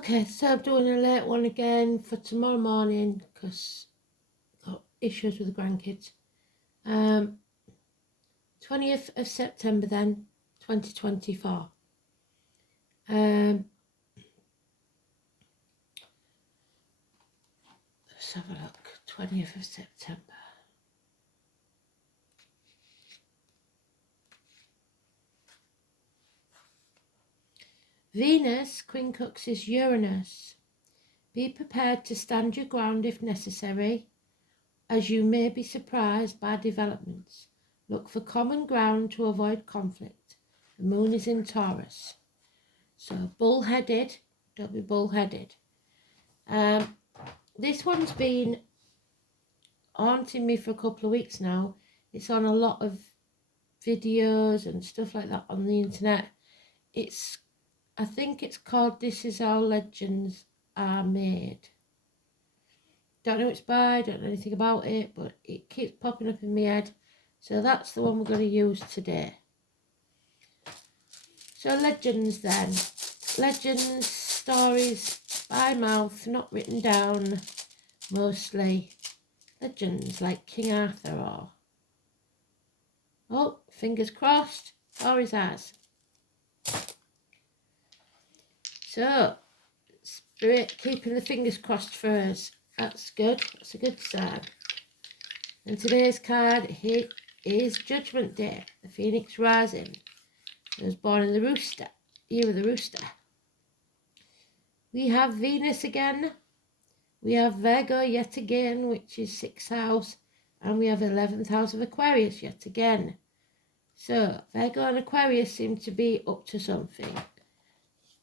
Okay, so I'm doing a late one again for tomorrow morning because I've got issues with the grandkids. 20th of September then, 2024. Let's have a look. 20th of September. Venus quincunxes Uranus. Be prepared to stand your ground if necessary, as you may be surprised by developments. Look for common ground to avoid conflict. The moon is in Taurus. So bullheaded, don't be bullheaded. This one's been haunting me for a couple of weeks now. It's on a lot of videos and stuff like that on the internet. I think it's called This Is How Legends Are Made. Don't know what it's by, don't know anything about it, but it keeps popping up in my head. So that's the one we're going to use today. So legends then. Legends, stories by mouth, not written down, mostly. Legends like King Arthur or... Oh, fingers crossed, Tori's has. So, Spirit keeping the fingers crossed for us. That's good, that's a good sign. And today's card here is Judgment Day, the Phoenix Rising. I was born in the rooster, year of the rooster. We have Venus again. We have Virgo yet again, which is 6th house. And we have 11th house of Aquarius yet again. So, Virgo and Aquarius seem to be up to something.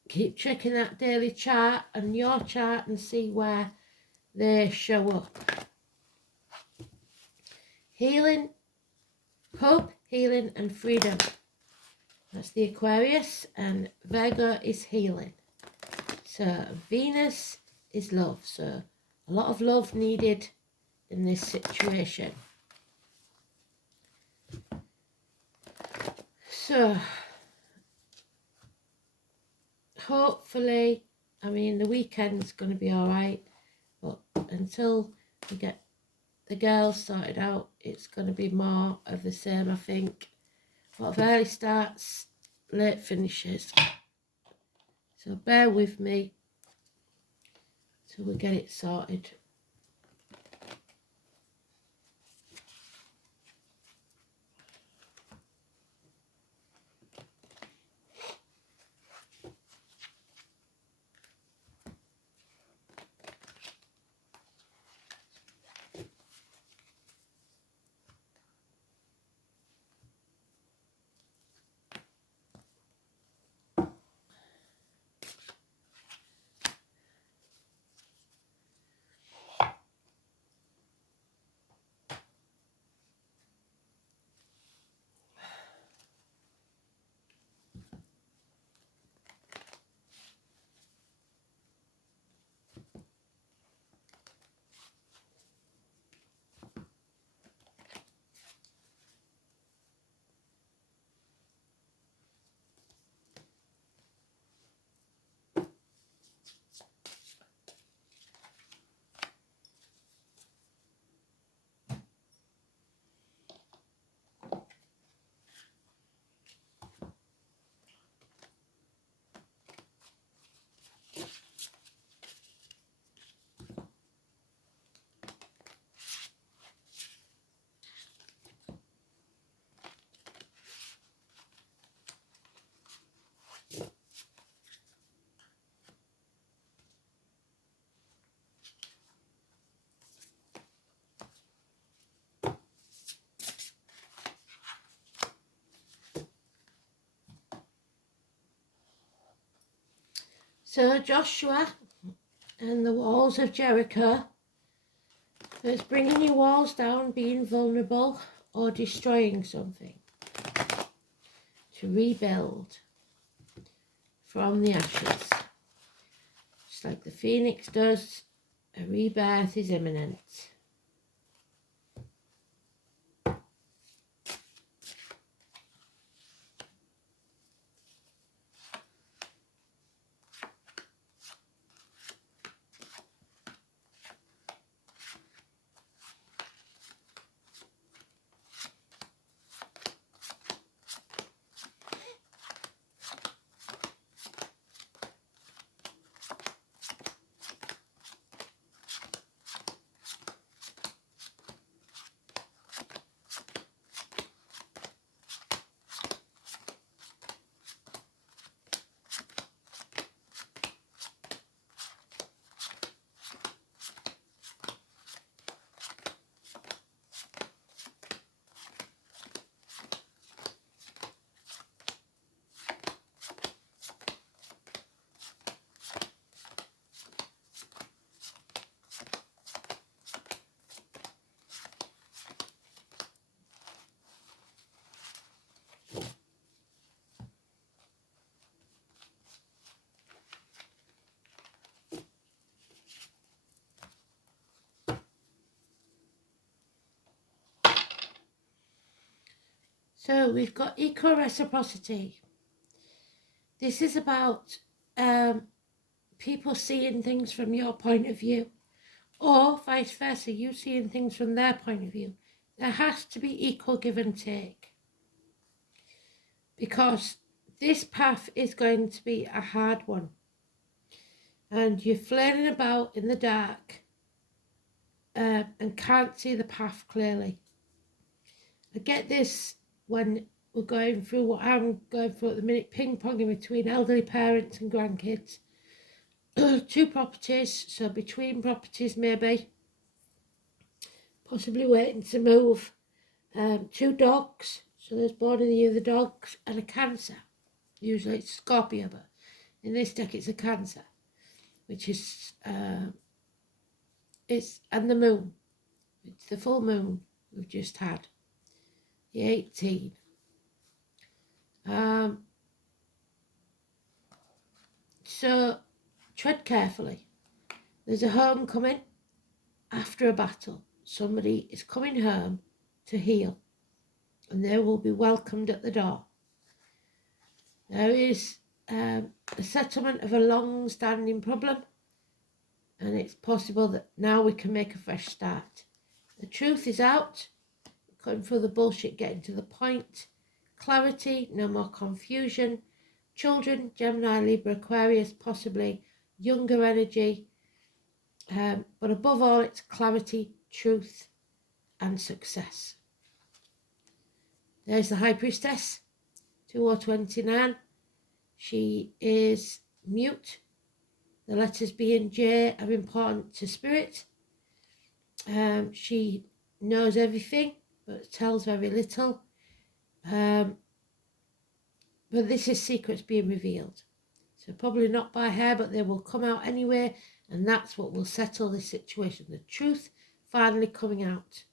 Keep checking that daily chart and your chart and see where they show up. Healing, hope, healing and freedom. That's the Aquarius, and Virgo is healing. So Venus is love. So a lot of love needed in this situation. So hopefully, I mean, the weekend's going to be all right, but until we get the girls sorted out, it's going to be more of the same, I think. A lot of early starts, late finishes. So bear with me till we get it sorted. So Joshua and the walls of Jericho. So it's bringing your walls down, being vulnerable or destroying something. To rebuild from the ashes. Just like the phoenix does, a rebirth is imminent. So we've got equal reciprocity. This is about people seeing things from your point of view, or vice versa, you seeing things from their point of view. There has to be equal give and take, because this path is going to be a hard one, and you're flailing about in the dark and can't see the path clearly. I get this when we're going through what I'm going through at the minute, ping-ponging between elderly parents and grandkids. 2 properties, so between properties maybe, possibly waiting to move. 2 dogs, so there's born in the year the dogs, and a Cancer. Usually it's Scorpio, but in this deck it's a Cancer, which is and the moon. It's the full moon we've just had, the 18. So tread carefully. There's a homecoming after a battle. Somebody is coming home to heal, and they will be welcomed at the door. There is a settlement of a long-standing problem, and it's possible that now we can make a fresh start. The truth is out, cutting through the bullshit, getting to the point. Clarity, no more confusion. Children, Gemini, Libra, Aquarius, possibly younger energy. But above all, it's clarity, truth, and success. There's the High Priestess, 2029. She is mute. The letters B and J are important to Spirit. She knows everything, but tells very little. But this is secrets being revealed. So probably not by her, but they will come out anyway, and that's what will settle this situation. The truth finally coming out.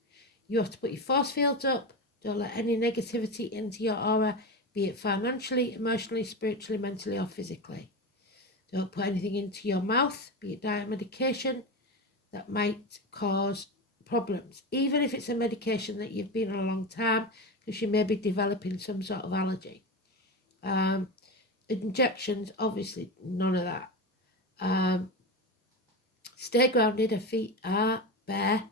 You have to put your force fields up. Don't let any negativity into your aura, be it financially, emotionally, spiritually, mentally, or physically. Don't put anything into your mouth, be it diet medication, that might cause problems. Even if it's a medication that you've been on a long time, because you may be developing some sort of allergy. Injections, obviously, none of that. Stay grounded, her feet are bare.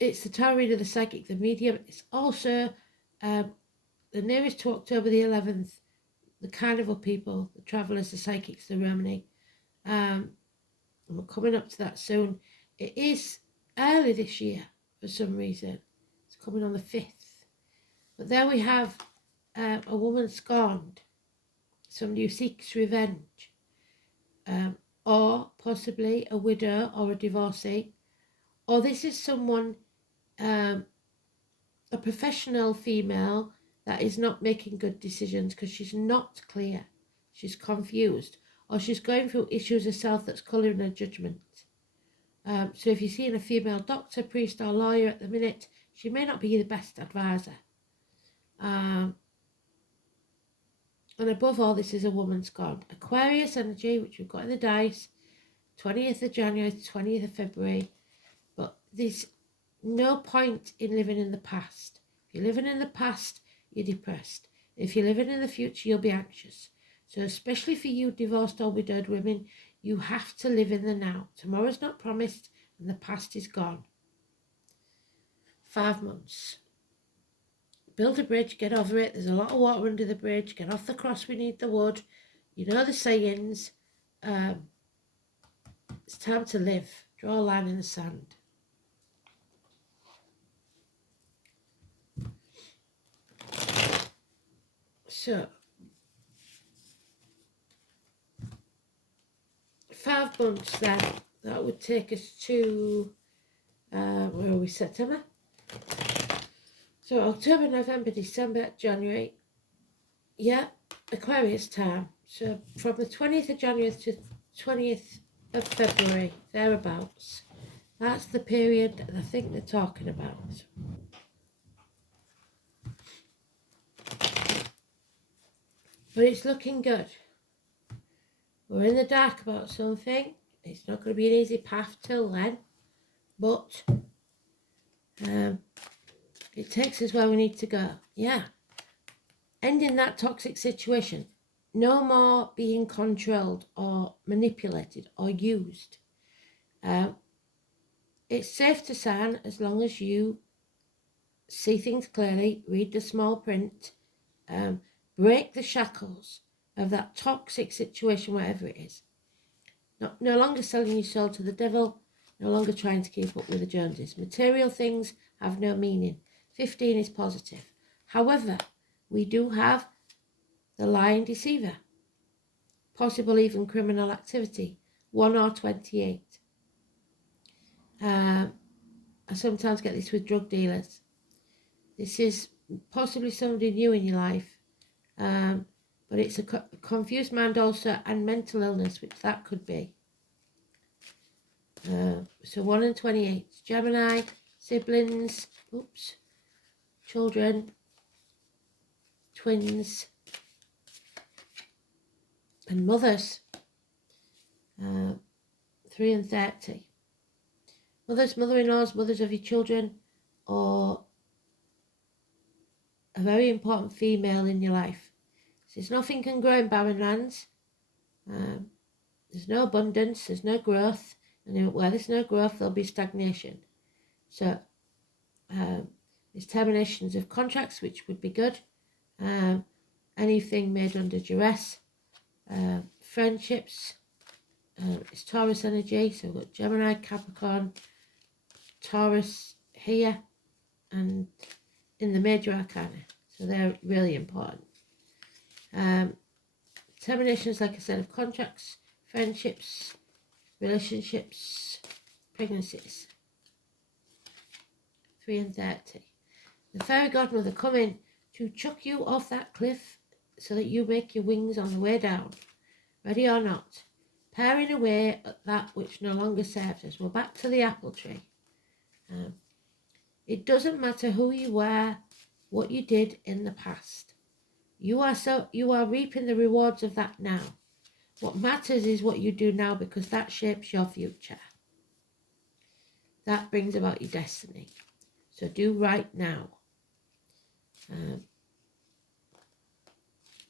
It's the tarot reader, the psychic, the medium. It's also the nearest to October the 11th, the carnival people, the travellers, the psychics, the Romani. And we're coming up to that soon. It is early this year for some reason. It's coming on the 5th. But there we have a woman scorned, somebody who seeks revenge, or possibly a widow or a divorcee, or this is someone, a professional female that is not making good decisions because she's not clear, she's confused, or she's going through issues herself that's colouring her judgment. So if you're seeing a female doctor, priest or lawyer at the minute, she may not be the best advisor. And above all, this is a woman scorned. Aquarius energy, which we've got in the dice, 20th of January to 20th of February. But there's no point in living in the past. If you're living in the past, you're depressed. If you're living in the future, you'll be anxious. So especially for you divorced or widowed women, you have to live in the now. Tomorrow's not promised and the past is gone. 5 months. Build a bridge, get over it. There's a lot of water under the bridge. Get off the cross, we need the wood. You know the sayings. It's time to live. Draw a line in the sand. So, 5 months then. That would take us to, where are we, September? So October, November, December, January. Yeah, Aquarius time. So from the 20th of January to 20th of February, thereabouts. That's the period that I think they're talking about. But it's looking good. We're in the dark about something. It's not going to be an easy path till then. But It takes us where we need to go. Yeah. Ending that toxic situation. No more being controlled or manipulated or used. It's safe to sign as long as you see things clearly, read the small print, break the shackles of that toxic situation, whatever it is. No longer selling your soul to the devil, no longer trying to keep up with the Joneses. Material things have no meaning. 15 is positive. However, we do have the lying deceiver, possible even criminal activity, 1 or 28. I sometimes get this with drug dealers. This is possibly somebody new in your life, but it's a confused mind also, and mental illness, which that could be. So 1 and 28. Gemini, siblings, children, twins, and mothers. 3 and 30. Mothers, mother-in-laws, mothers of your children, or a very important female in your life. Says nothing can grow in barren lands. There's no abundance, there's no growth, and where there's no growth, there'll be stagnation. So there's terminations of contracts, which would be good. Anything made under duress. Friendships. It's Taurus energy, so we've got Gemini, Capricorn, Taurus here, and in the major arcana. So they're really important. Terminations, like I said, of contracts, friendships, relationships, pregnancies. 3 and 30. The fairy godmother coming to chuck you off that cliff so that you make your wings on the way down. Ready or not. Paring away at that which no longer serves us. We're back to the apple tree. It doesn't matter who you were, what you did in the past. You are reaping the rewards of that now. What matters is what you do now, because that shapes your future. That brings about your destiny. So do right now.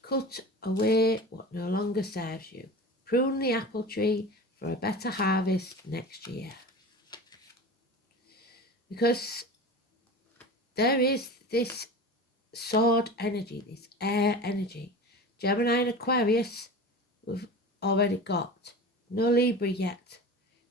Cut away what no longer serves you. Prune the apple tree for a better harvest next year. Because there is this sword energy, this air energy. Gemini and Aquarius we've already got. No Libra yet.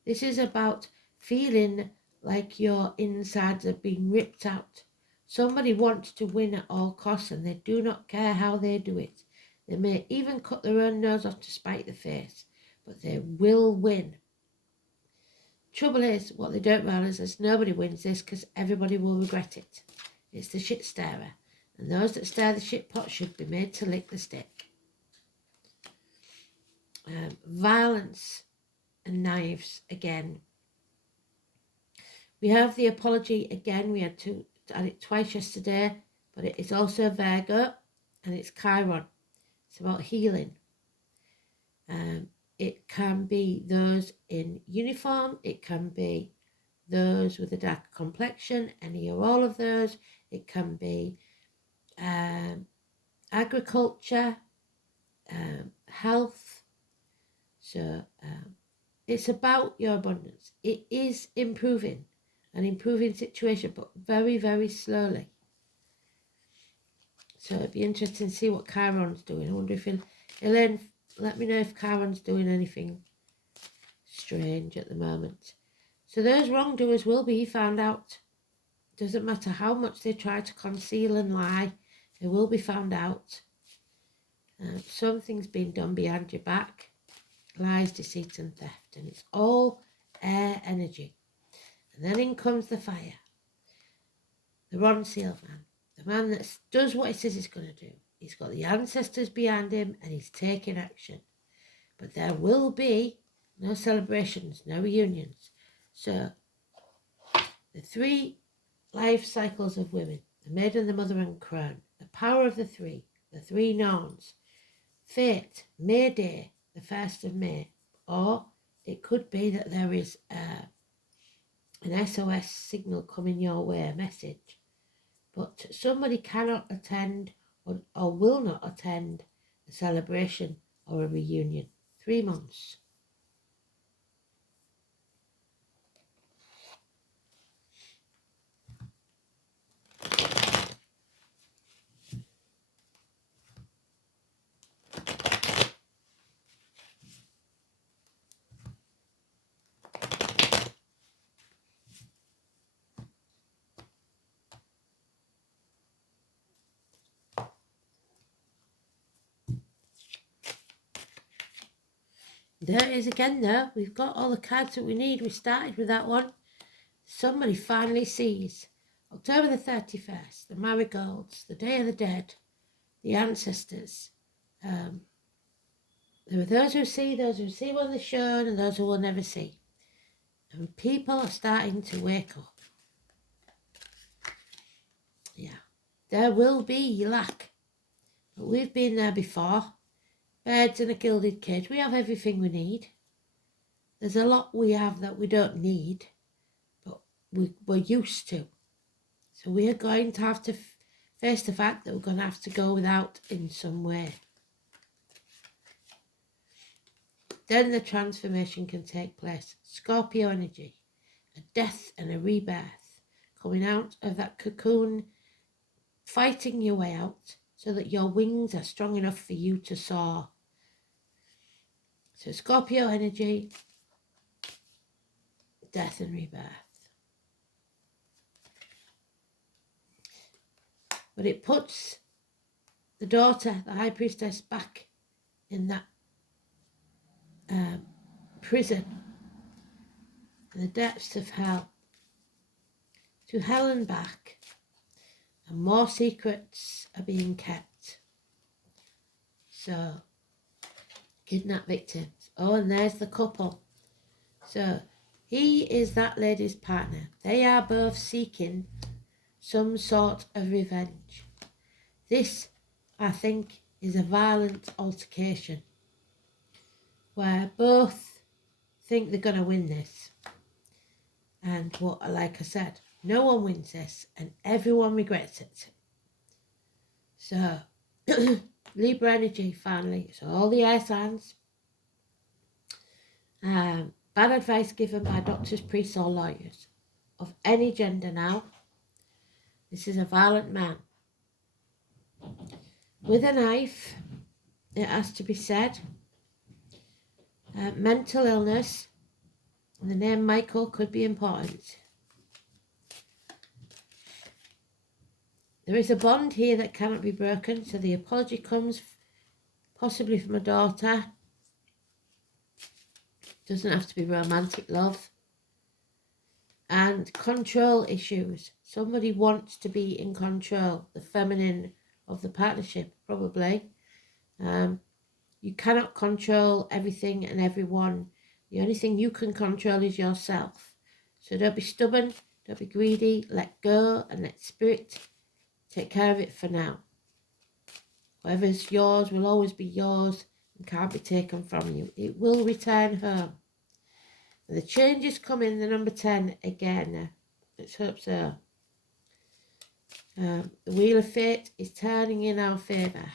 This is about feeling like your insides are being ripped out. Somebody wants to win at all costs, and they do not care how they do it. They may even cut their own nose off to spite the face, but they will win. Trouble is, what they don't realise is nobody wins this, because everybody will regret it. It's the shit stirrer, and those that stir the shit pot should be made to lick the stick. Violence and knives again. We have the apology again. We had it twice yesterday, but it is also Virgo, and it's Chiron. It's about healing. It can be those in uniform. It can be those with a dark complexion, any or all of those. It can be agriculture, health. So it's about your abundance. It is improving, an improving situation, but very, very slowly. So it'd be interesting to see what Chiron's doing. I wonder if Elaine, let me know if Chiron's doing anything strange at the moment. So those wrongdoers will be found out. Doesn't matter how much they try to conceal and lie, they will be found out. Something's been done behind your back. Lies, deceit and theft. And it's all air energy. And then in comes the fire. The Ron Seal man. The man that does what he says he's going to do. He's got the ancestors behind him, and he's taking action. But there will be no celebrations, no reunions. So the 3 life cycles of women, the maiden, the mother and crone, the power of the 3 norns, fate, May Day, the 1st of May, or it could be that there is an SOS signal coming your way, a message. but somebody cannot attend or will not attend a celebration or a reunion. 3 months. There it is again though. We've got all the cards that we need. We started with that one. Somebody finally sees. October the 31st, the marigolds, the Day of the Dead, the ancestors. There are those who see when they're shown, and those who will never see. And people are starting to wake up. Yeah. There will be lack. But we've been there before. Birds and a gilded cage. We have everything we need. There's a lot we have that we don't need, but we're used to. So we are going to have to face the fact that we're going to have to go without in some way. Then the transformation can take place. Scorpio energy, a death and a rebirth, coming out of that cocoon, fighting your way out so that your wings are strong enough for you to soar. So Scorpio energy, death and rebirth. But it puts the daughter, the high priestess, back in that prison, in the depths of hell, to hell and back, and more secrets are being kept. So, kidnap victims. Oh, and there's the couple. So, he is that lady's partner. They are both seeking some sort of revenge. This, I think, is a violent altercation where both think they're going to win this. And what, like I said, no one wins this and everyone regrets it. So, Libra energy finally. So all the air signs. Bad advice given by doctors, priests or lawyers of any gender now. This is a violent man. With a knife, it has to be said. Mental illness. The name Michael could be important. There is a bond here that cannot be broken, so the apology comes possibly from a daughter. Doesn't have to be romantic love. And control issues. Somebody wants to be in control, the feminine of the partnership, probably. You cannot control everything and everyone. The only thing you can control is yourself. So don't be stubborn, don't be greedy, let go and let spirit take care of it for now. Whatever's yours will always be yours and can't be taken from you. It will return home. And the changes come in the number 10 again. Let's hope so. The wheel of fate is turning in our favour.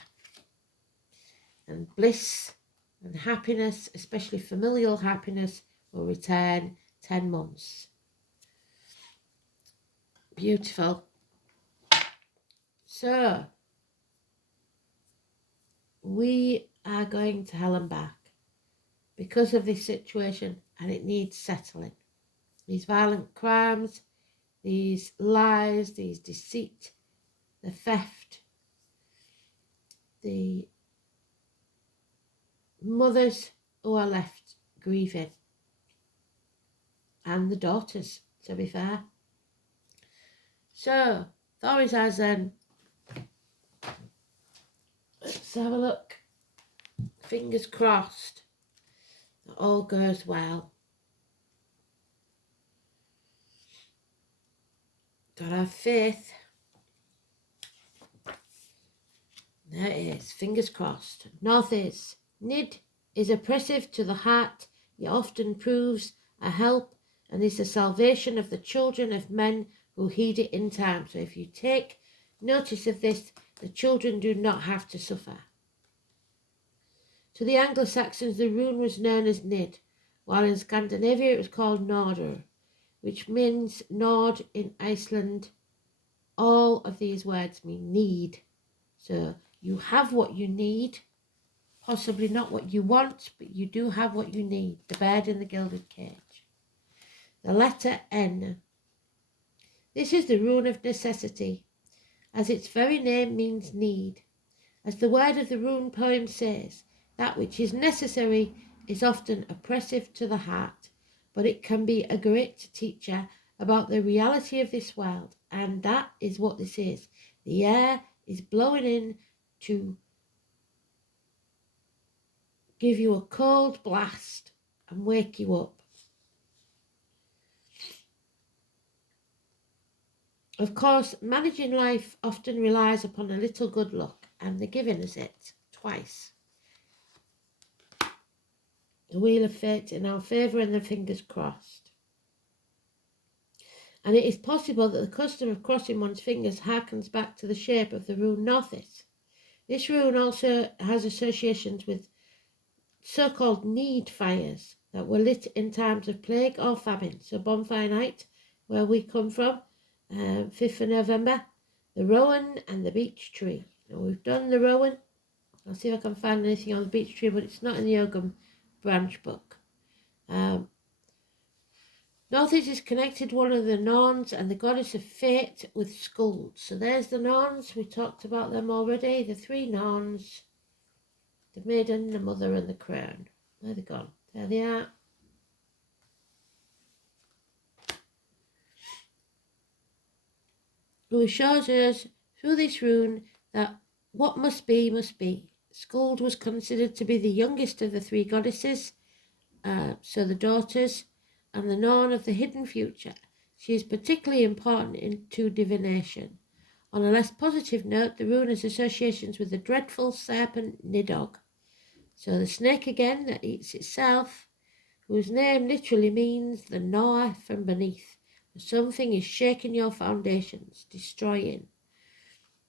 And bliss and happiness, especially familial happiness, will return 10 months. Beautiful. So, we are going to hell and back because of this situation, and it needs settling. These violent crimes, these lies, these deceit, the theft, the mothers who are left grieving, and the daughters, to be fair. So, Thoris has then, let's have a look. Fingers crossed that all goes well. Gotta have faith. There it is, fingers crossed. North is. Nid is oppressive to the heart, yet often proves a help and is the salvation of the children of men who heed it in time. So if you take notice of this, the children do not have to suffer. To the Anglo-Saxons, the rune was known as Nid, while in Scandinavia it was called Nordur, which means Nord in Iceland. All of these words mean need. So you have what you need, possibly not what you want, but you do have what you need, the bird in the gilded cage. The letter N. This is the rune of necessity, as its very name means need. As the word of the rune poem says, that which is necessary is often oppressive to the heart, but it can be a great teacher about the reality of this world, and that is what this is. The air is blowing in to give you a cold blast and wake you up. Of course, managing life often relies upon a little good luck, and they're giving us it twice. The wheel of fate in our favour and the fingers crossed. And it is possible that the custom of crossing one's fingers harkens back to the shape of the rune Northis. This rune also has associations with so-called need fires that were lit in times of plague or famine. So bonfire night, where we come from, 5th of November, the rowan and the beech tree. Now we've done the rowan. I'll see if I can find anything on the beech tree, but it's not in the Ogham branch book. Northis is connected one of the Norns and the goddess of fate with Skuld. So there's the Norns, we talked about them already, the three Norns, the maiden, the mother and the crown. Where are they gone? There they are. Who shows us through this rune that what must be, must be. Skuld was considered to be the youngest of the three goddesses, so the daughters, and the Norn of the hidden future. She is particularly important into divination. On a less positive note, the rune has associations with the dreadful serpent Nidog. So the snake again that eats itself, whose name literally means the gnawer from beneath. Something is shaking your foundations, destroying.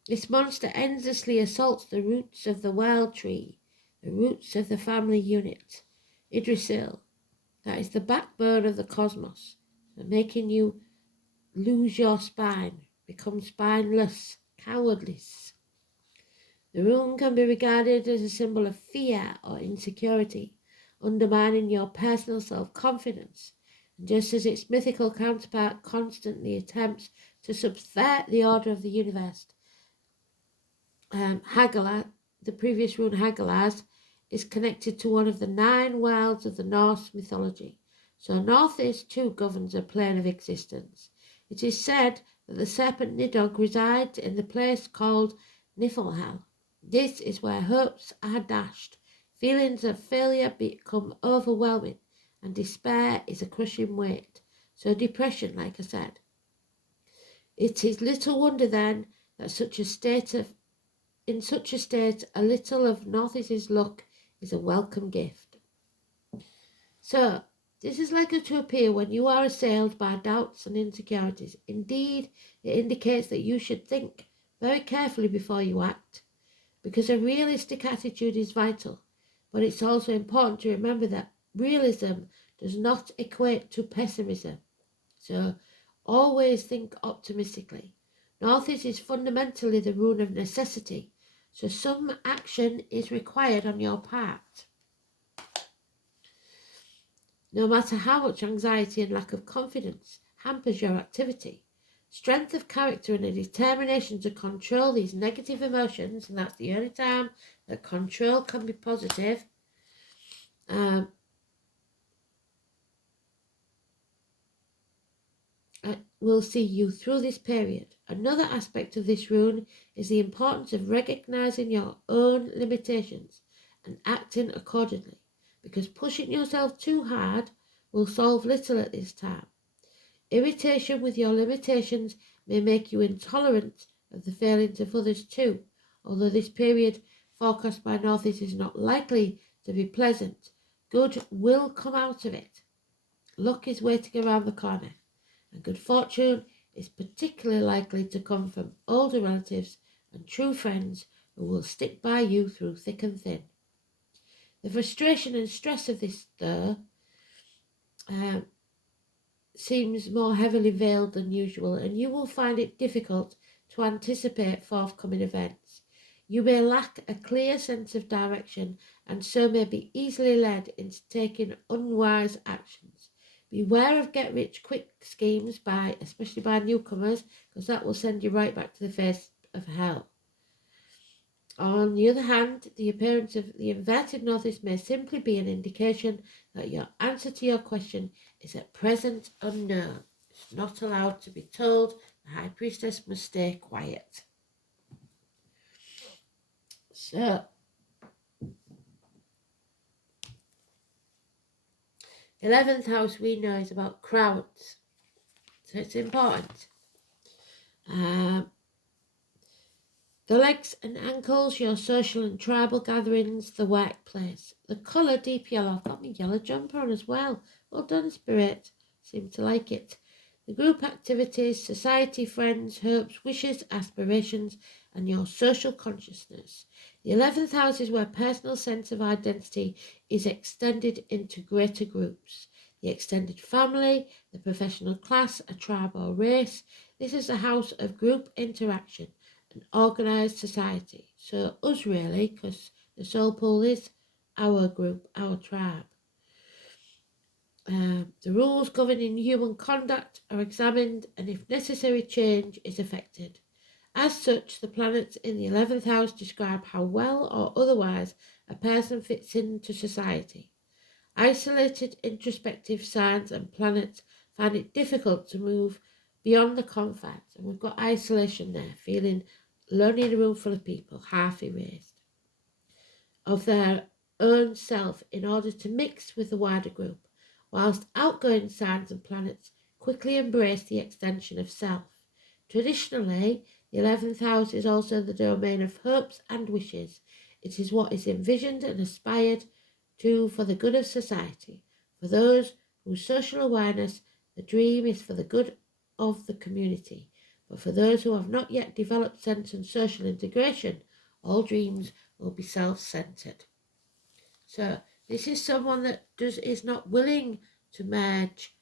This monster endlessly assaults the roots of the world tree, the roots of the family unit. Idrisil, that is the backbone of the cosmos, making you lose your spine, become spineless, cowardless. The rune can be regarded as a symbol of fear or insecurity, undermining your personal self-confidence. And just as its mythical counterpart constantly attempts to subvert the order of the universe, Hagalaz, the previous rune Hagalaz, is connected to one of the 9 worlds of the Norse mythology. So Northis too governs a plane of existence. It is said that the serpent Nidog resides in the place called Niflhel. This is where hopes are dashed, feelings of failure become overwhelming, and despair is a crushing weight. So depression, like I said. It is little wonder then that in such a state, a little of Northis's luck is a welcome gift. So, this is likely to appear when you are assailed by doubts and insecurities. Indeed, it indicates that you should think very carefully before you act, because a realistic attitude is vital. But it's also important to remember that realism does not equate to pessimism. So, always think optimistically. Northis is fundamentally the rune of necessity, so some action is required on your part. No matter how much anxiety and lack of confidence hampers your activity, strength of character and a determination to control these negative emotions, and that's the only time that control can be positive, will see you through this period. Another aspect of this rune is the importance of recognizing your own limitations and acting accordingly, because pushing yourself too hard will solve little at this time. Irritation with your limitations may make you intolerant of the failings of others too. Although this period forecast by Northis is not likely to be pleasant, good will come out of it. Luck is waiting around the corner, and good fortune is particularly likely to come from older relatives and true friends who will stick by you through thick and thin. The frustration and stress of this, though, seems more heavily veiled than usual, and you will find it difficult to anticipate forthcoming events. You may lack a clear sense of direction and so may be easily led into taking unwise actions. Beware of get-rich-quick schemes, especially by newcomers, because that will send you right back to the face of hell. On the other hand, the appearance of the inverted northeast may simply be an indication that your answer to your question is at present unknown. It's not allowed to be told. The High Priestess must stay quiet. So, 11th house we know is about crowds. So it's important. The legs and ankles, your social and tribal gatherings, the workplace. The colour, deep yellow. I've got my yellow jumper on as well. Well done, Spirit. Seem to like it. The group activities, society, friends, hopes, wishes, aspirations, and your social consciousness. The 11th house is where personal sense of identity is extended into greater groups. The extended family, the professional class, a tribe or race. This is a house of group interaction. An organised society. So us really, because the soul pool is our group, our tribe. The rules governing human conduct are examined and if necessary change is effected. As such, the planets in the 11th house describe how well or otherwise a person fits into society. Isolated introspective signs and planets find it difficult to move beyond the confines, and we've got isolation there, feeling lonely in a room full of people, half erased, of their own self in order to mix with the wider group, whilst outgoing signs and planets quickly embrace the extension of self. Traditionally, the 11th house is also the domain of hopes and wishes. It is what is envisioned and aspired to for the good of society. For those whose social awareness, the dream is for the good of the community. But for those who have not yet developed sense and social integration, all dreams will be self-centered. So this is someone that is not willing to merge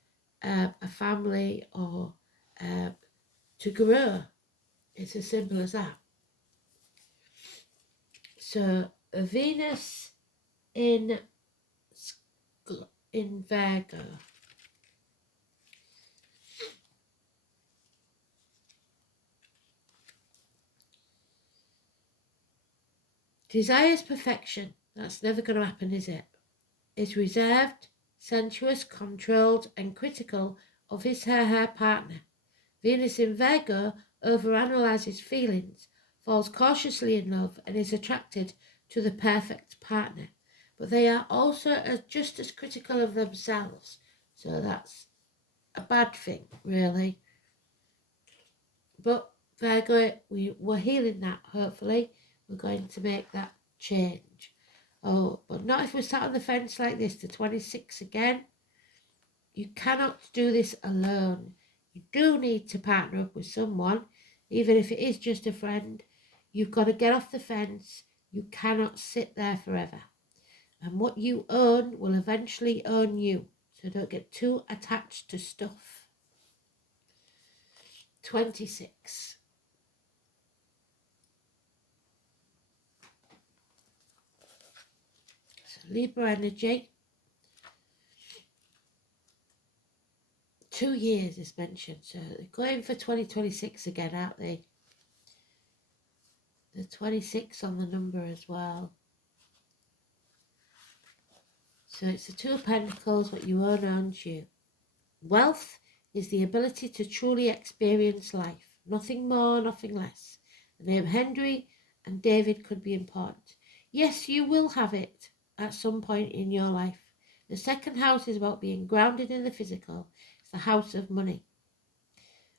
a family or to grow. It's as simple as that. So Venus in Virgo. Desires perfection. That's never going to happen, is it? Is reserved, sensuous, controlled, and critical of her partner. Venus in Virgo overanalyzes feelings, falls cautiously in love, and is attracted to the perfect partner. But they are also just as critical of themselves. So that's a bad thing, really. But Virgo, we're healing that, hopefully. We're going to make that change. Oh, but not if we're sat on the fence like this, the 26 again. You cannot do this alone. You do need to partner up with someone, even if it is just a friend. You've got to get off the fence. You cannot sit there forever. And what you own will eventually own you. So don't get too attached to stuff. 26. So Libra energy. 2 years is mentioned, so they're going for 2026 again, aren't they? The 26 on the number as well. So it's the Two of Pentacles, what you own owns you. Wealth is the ability to truly experience life. Nothing more, nothing less. The name Henry and David could be important. Yes, you will have it at some point in your life. The second house is about being grounded in the physical. It's the house of money.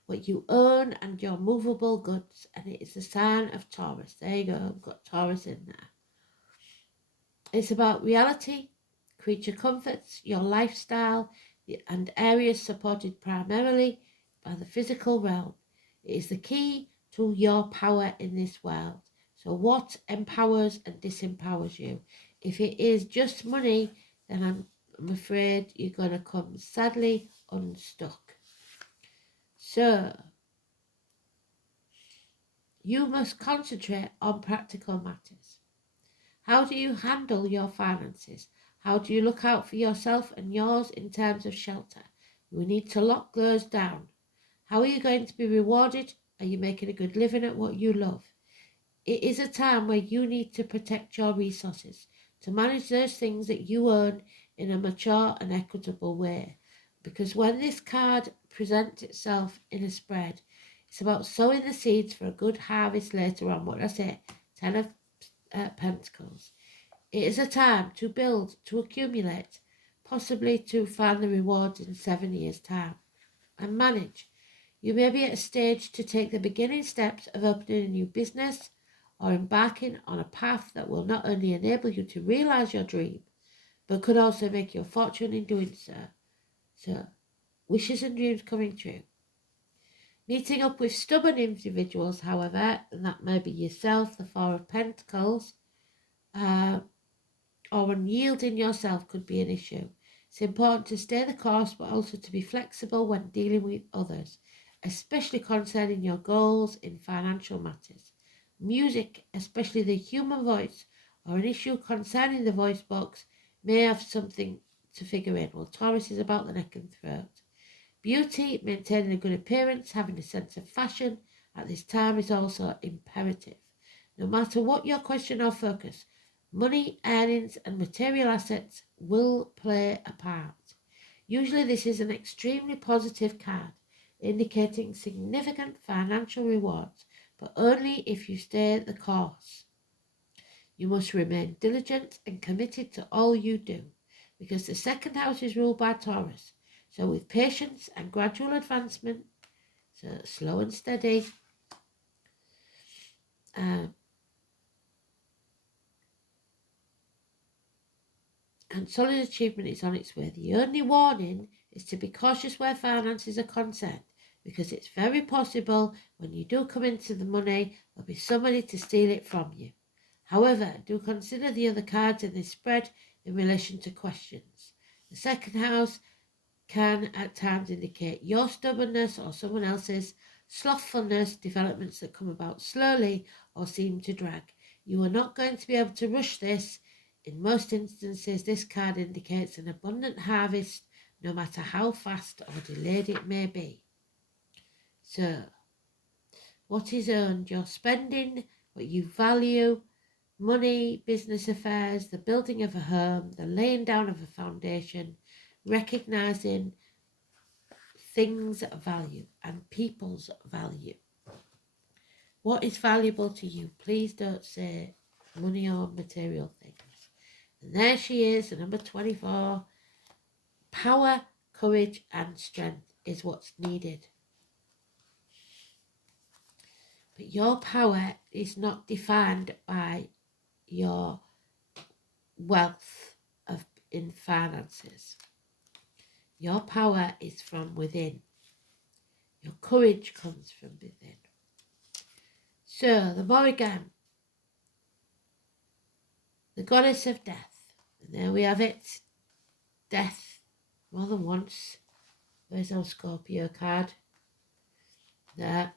What you own and your movable goods. And it is the sign of Taurus. There you go, I've got Taurus in there. It's about reality, creature comforts, your lifestyle, and areas supported primarily the physical realm. It is the key to your power in this world. So what empowers and disempowers you? If it is just money, then I'm afraid you're going to come sadly unstuck. So you must concentrate on practical matters. How do you handle your finances? How do you look out for yourself and yours in terms of shelter? We need to lock those down. How are you going to be rewarded? Are you making a good living at what you love? It is a time where you need to protect your resources, to manage those things that you earn in a mature and equitable way. Because when this card presents itself in a spread, it's about sowing the seeds for a good harvest later on. What did I say? 10 of Pentacles. It is a time to build, to accumulate, possibly to find the rewards in 7 years' time. And manage. You may be at a stage to take the beginning steps of opening a new business or embarking on a path that will not only enable you to realise your dream, but could also make your fortune in doing so. So, wishes and dreams coming true. Meeting up with stubborn individuals, however, and that may be yourself, the Four of Pentacles, or unyielding yourself could be an issue. It's important to stay the course, but also to be flexible when dealing with others, especially concerning your goals in financial matters. Music, especially the human voice, or an issue concerning the voice box, may have something to figure in. Well, Taurus is about the neck and throat. Beauty, maintaining a good appearance, having a sense of fashion at this time is also imperative. No matter what your question or focus, money, earnings and material assets will play a part. Usually this is an extremely positive card, indicating significant financial rewards, but only if you stay the course. You must remain diligent and committed to all you do, because the second house is ruled by Taurus. So with patience and gradual advancement, so slow and steady, and solid achievement is on its way. The only warning is to be cautious where finances are concerned, because it's very possible when you do come into the money, there'll be somebody to steal it from you. However, do consider the other cards in this spread in relation to questions. The second house can at times indicate your stubbornness or someone else's, slothfulness, developments that come about slowly or seem to drag. You are not going to be able to rush this. In most instances, this card indicates an abundant harvest, no matter how fast or delayed it may be. So, what is earned? Your spending, what you value, money, business affairs, the building of a home, the laying down of a foundation, recognising things of value and people's value. What is valuable to you? Please don't say money or material things. And there she is, the number 24. Power, courage and strength is what's needed. But your power is not defined by your wealth in finances. Your power is from within. Your courage comes from within. So, the Morrigan, the goddess of death. And there we have it. Death, more than once. Where's our Scorpio card? There.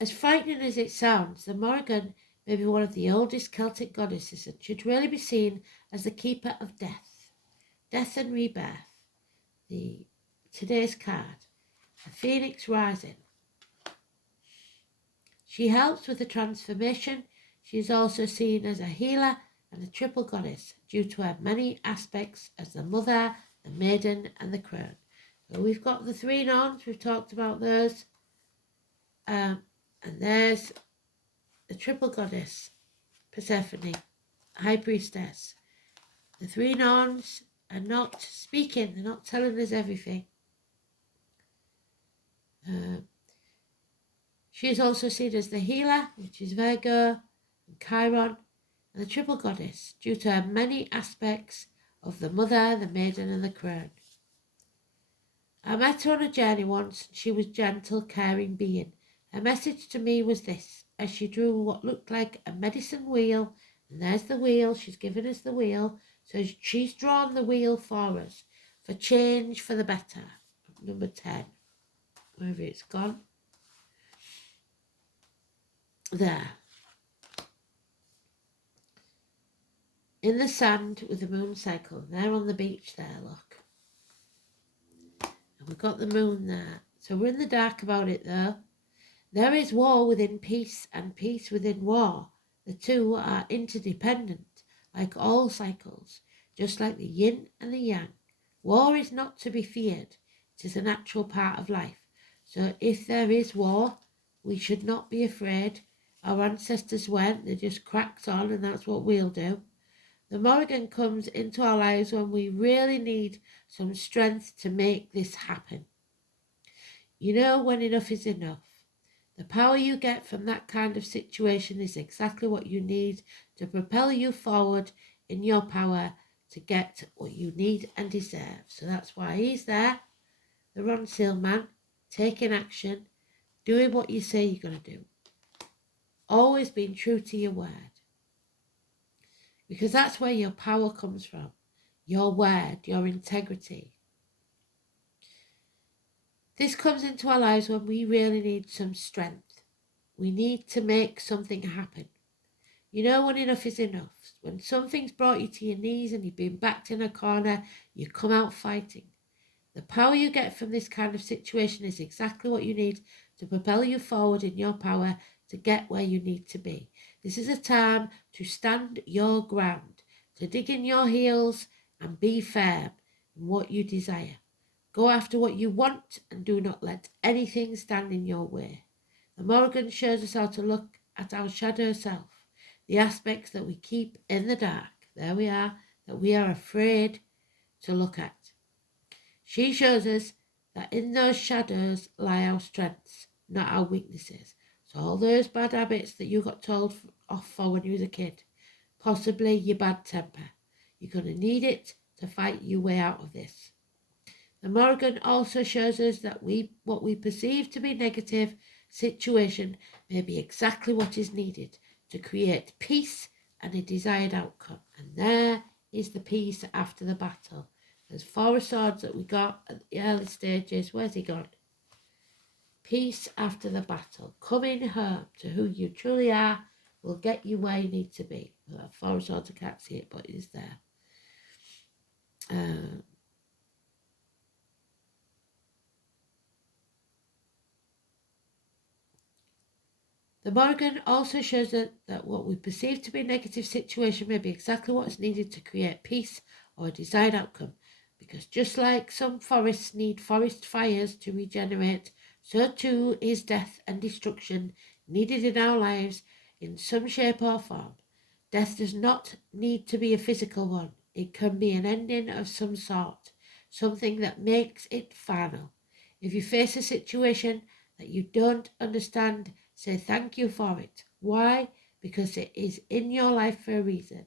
As frightening as it sounds, the Morrigan may be one of the oldest Celtic goddesses and should really be seen as the keeper of death. Death and rebirth. Today's card. A phoenix rising. She helps with the transformation. She is also seen as a healer and a triple goddess due to her many aspects as the mother, the maiden and the crone. So we've got the three norns, we've talked about those. And there's the triple goddess, Persephone, high priestess. The three norns are not speaking, they're not telling us everything. She is also seen as the healer, which is Virgo and Chiron, and the triple goddess, due to her many aspects of the mother, the maiden and the crone. I met her on a journey once. She was a gentle, caring being. Her message to me was this, as she drew what looked like a medicine wheel, and there's the wheel, she's given us the wheel, so she's drawn the wheel for us, for change for the better. Number 10, wherever it's gone. There. In the sand with the moon cycle. There on the beach there, look. And we've got the moon there. So we're in the dark about it though. There is war within peace and peace within war. The two are interdependent, like all cycles, just like the yin and the yang. War is not to be feared. It is a natural part of life. So if there is war, we should not be afraid. Our ancestors went, they just cracked on, and that's what we'll do. The Morrigan comes into our lives when we really need some strength to make this happen. You know when enough is enough. The power you get from that kind of situation is exactly what you need to propel you forward in your power to get what you need and deserve. So that's why he's there, the Ron Seal man, taking action, doing what you say you're going to do. Always being true to your word. Because that's where your power comes from. Your word, your integrity. This comes into our lives when we really need some strength. We need to make something happen. You know when enough is enough. When something's brought you to your knees and you've been backed in a corner, you come out fighting. The power you get from this kind of situation is exactly what you need to propel you forward in your power to get where you need to be. This is a time to stand your ground, to dig in your heels and be firm in what you desire. Go after what you want and do not let anything stand in your way. The Morrigan shows us how to look at our shadow self, the aspects that we keep in the dark. There we are, that we are afraid to look at. She shows us that in those shadows lie our strengths, not our weaknesses. So all those bad habits that you got told off for when you was a kid, possibly your bad temper, you're going to need it to fight your way out of this. The Morrigan also shows us that what we perceive to be negative situation may be exactly what is needed to create peace and a desired outcome. And there is the peace after the battle. There's 4 swords that we got at the early stages. Where's he gone? Peace after the battle. Coming home to who you truly are will get you where you need to be. 4 swords, I can't see it, but it is there. The Morrigan also shows that what we perceive to be a negative situation may be exactly what is needed to create peace or a desired outcome. Because just like some forests need forest fires to regenerate, so too is death and destruction needed in our lives in some shape or form. Death does not need to be a physical one. It can be an ending of some sort, something that makes it final. If you face a situation that you don't understand, say thank you for it. Why? Because it is in your life for a reason.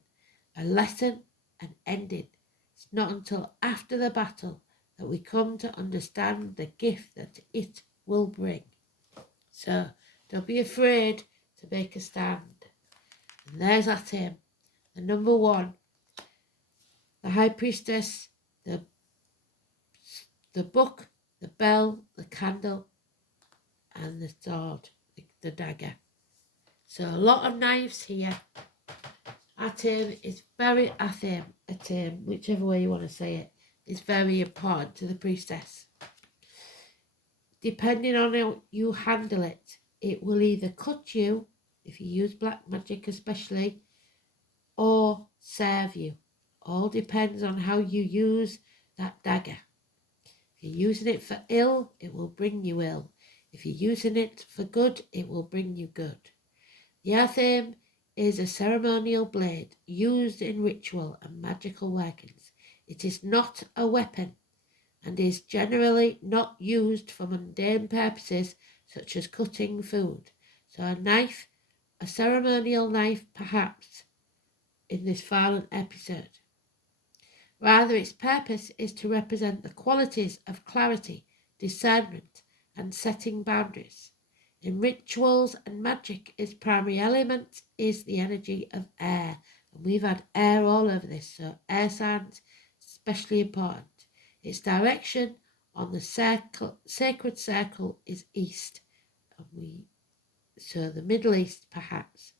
A lesson, an ending. It's not until after the battle that we come to understand the gift that it will bring. So don't be afraid to make a stand. And there's that hymn. The number 1, the High Priestess, the book, the bell, the candle, and the sword, the dagger. So a lot of knives here. Atim is very, atim, whichever way you want to say it, is very important to the priestess. Depending on how you handle it, it will either cut you, if you use black magic especially, or serve you. All depends on how you use that dagger. If you're using it for ill, it will bring you ill. If you're using it for good, it will bring you good. The athame is a ceremonial blade used in ritual and magical workings. It is not a weapon and is generally not used for mundane purposes such as cutting food. So a knife, a ceremonial knife perhaps, in this violent episode. Rather, its purpose is to represent the qualities of clarity, discernment, and setting boundaries. In rituals and magic, its primary element is the energy of air. And we've had air all over this, so air signs especially important. Its direction on the sacred circle is east, so the Middle East perhaps.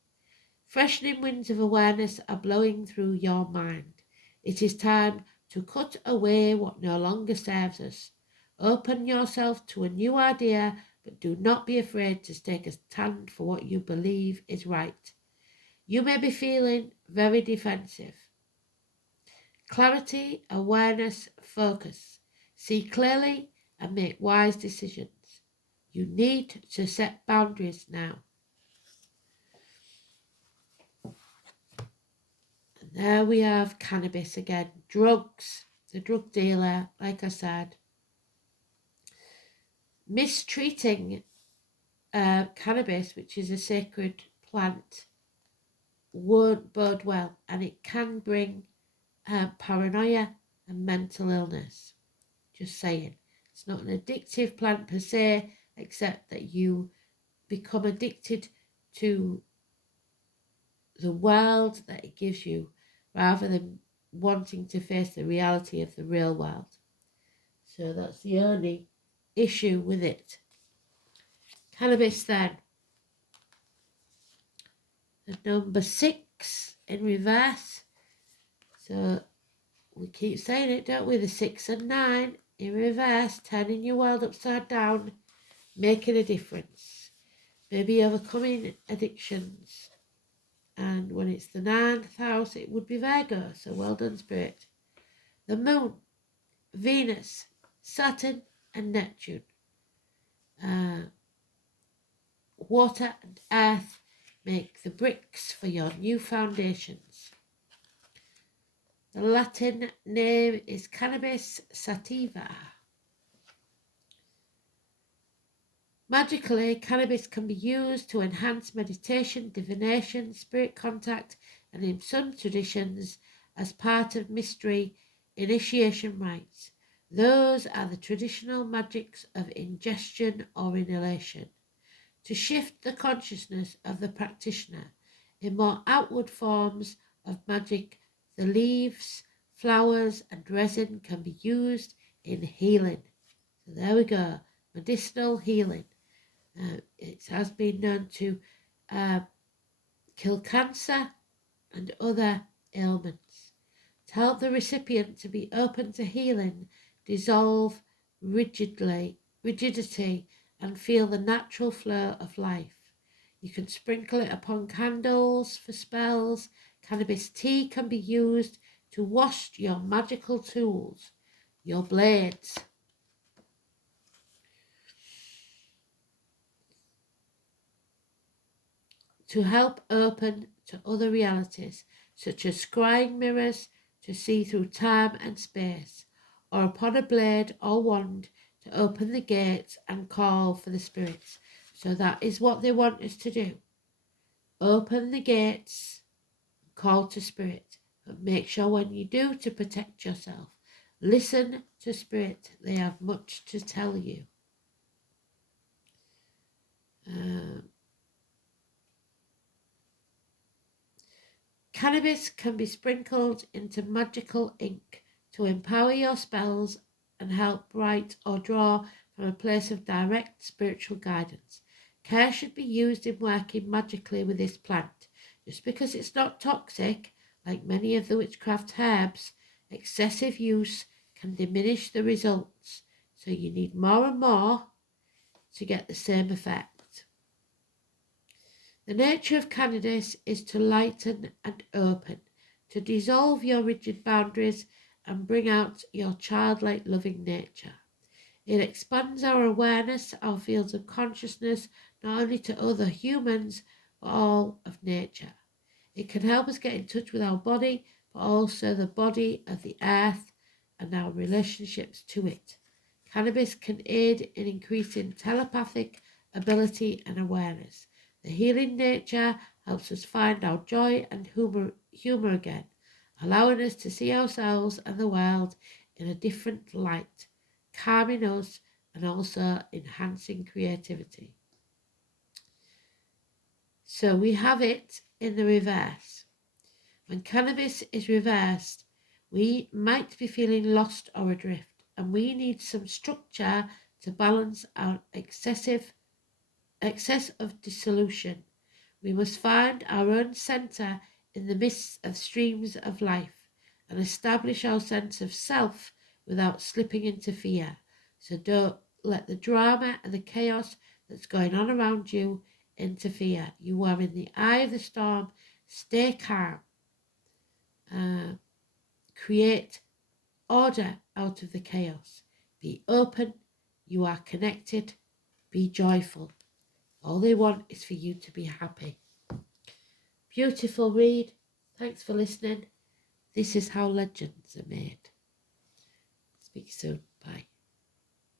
Freshening winds of awareness are blowing through your mind. It is time to cut away what no longer serves us. Open yourself to a new idea, but do not be afraid to take a stand for what you believe is right. You may be feeling very defensive. Clarity, awareness, focus. See clearly and make wise decisions. You need to set boundaries now. And there we have cannabis again. Drugs. The drug dealer, like I said. Mistreating cannabis, which is a sacred plant, won't bode well, and it can bring paranoia and mental illness. Just saying. It's not an addictive plant per se, except that you become addicted to the world that it gives you rather than wanting to face the reality of the real world. So that's the only issue with it. Cannabis then. The number 6 in reverse. So we keep saying it, don't we? The 6 and 9 in reverse, turning your world upside down, making a difference. Maybe overcoming addictions. And when it's the 9th house, it would be Virgo. So well done, Spirit. The Moon, Venus, Saturn and Neptune. Water and earth make the bricks for your new foundations. The Latin name is Cannabis sativa. Magically, cannabis can be used to enhance meditation, divination, spirit contact, and in some traditions, as part of mystery initiation rites. Those are the traditional magics of ingestion or inhalation. To shift the consciousness of the practitioner in more outward forms of magic, the leaves, flowers, and resin can be used in healing. So there we go, medicinal healing. It has been known to kill cancer and other ailments. To help the recipient to be open to healing, dissolve rigidity, and feel the natural flow of life. You can sprinkle it upon candles for spells. Cannabis tea can be used to wash your magical tools, your blades. To help open to other realities, such as scrying mirrors to see through time and space, or upon a blade or wand to open the gates and call for the spirits. So that is what they want us to do. Open the gates, call to spirit, but make sure when you do to protect yourself. Listen to spirit, they have much to tell you. Cannabis can be sprinkled into magical ink to empower your spells and help write or draw from a place of direct spiritual guidance. Care should be used in working magically with this plant. Just because it's not toxic, like many of the witchcraft herbs, excessive use can diminish the results. So you need more and more to get the same effect. The nature of cannabis is to lighten and open, to dissolve your rigid boundaries and bring out your childlike loving nature. It expands our awareness, our fields of consciousness, not only to other humans, but all of nature. It can help us get in touch with our body, but also the body of the earth and our relationships to it. Cannabis can aid in increasing telepathic ability and awareness. The healing nature helps us find our joy and humour again, allowing us to see ourselves and the world in a different light, calming us and also enhancing creativity. So we have it in the reverse. When cannabis is reversed, we might be feeling lost or adrift, and we need some structure to balance our excess of dissolution. We must find our own centre in the midst of streams of life and establish our sense of self without slipping into fear. So don't let the drama and the chaos that's going on around you interfere. You are in the eye of the storm. Stay calm. Create order out of the chaos. Be open. You are connected. Be joyful. All they want is for you to be happy. Beautiful read. Thanks for listening. This is how legends are made. Speak soon. Bye.